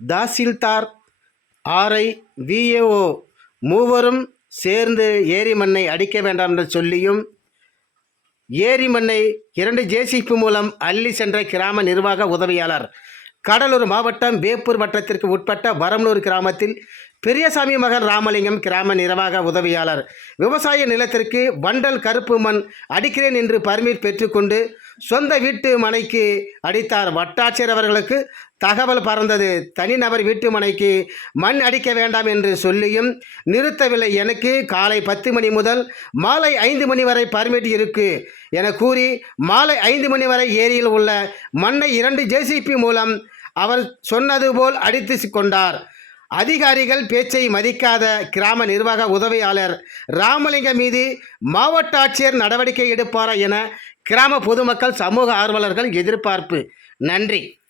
Tahsildar RI VAO மூவரும் சேர்ந்து ஏரி மண்ணை அடிக்க வேண்டாம் என்று சொல்லியும் ஏரி மண்ணை இரண்டு ஜேசிபி மூலம் அள்ளி சென்ற கிராம நிர்வாக உதவியாளர். கடலூர் மாவட்டம் வேப்பூர் வட்டத்திற்கு உட்பட்ட வரம்னூர் கிராமத்தில் பெரியசாமி மகன் ராமலிங்கம் கிராம நிர்வாக உதவியாளர். விவசாய நிலத்திற்கு வண்டல் கருப்பு மண் அடிக்கிறேன் என்று பர்மிட் பெற்றுக்கொண்டு சொந்த வீட்டு மனைக்கு அடித்தார். வட்டாட்சியர் அவர்களுக்கு தகவல் பறந்தது. தனிநபர் வீட்டு மனைக்கு மண் அடிக்க வேண்டாம் என்று சொல்லியும் நிறுத்தவில்லை. எனக்கு காலை பத்து மணி முதல் மாலை ஐந்து மணி வரை பர்மிட் இருக்கு என கூறி மாலை ஐந்து மணி வரை ஏரியில் உள்ள மண்ணை இரண்டு ஜேசிபி மூலம் அவர் சொன்னது போல் அடித்து கொண்டார். அதிகாரிகள் பேச்சை மதிக்காத கிராம நிர்வாக உதவியாளர் ராமலிங்கம் மீது மாவட்ட ஆட்சியர் நடவடிக்கை எடுப்பாரா என கிராம பொதுமக்கள் சமூக ஆர்வலர்கள் எதிர்பார்ப்பு. நன்றி.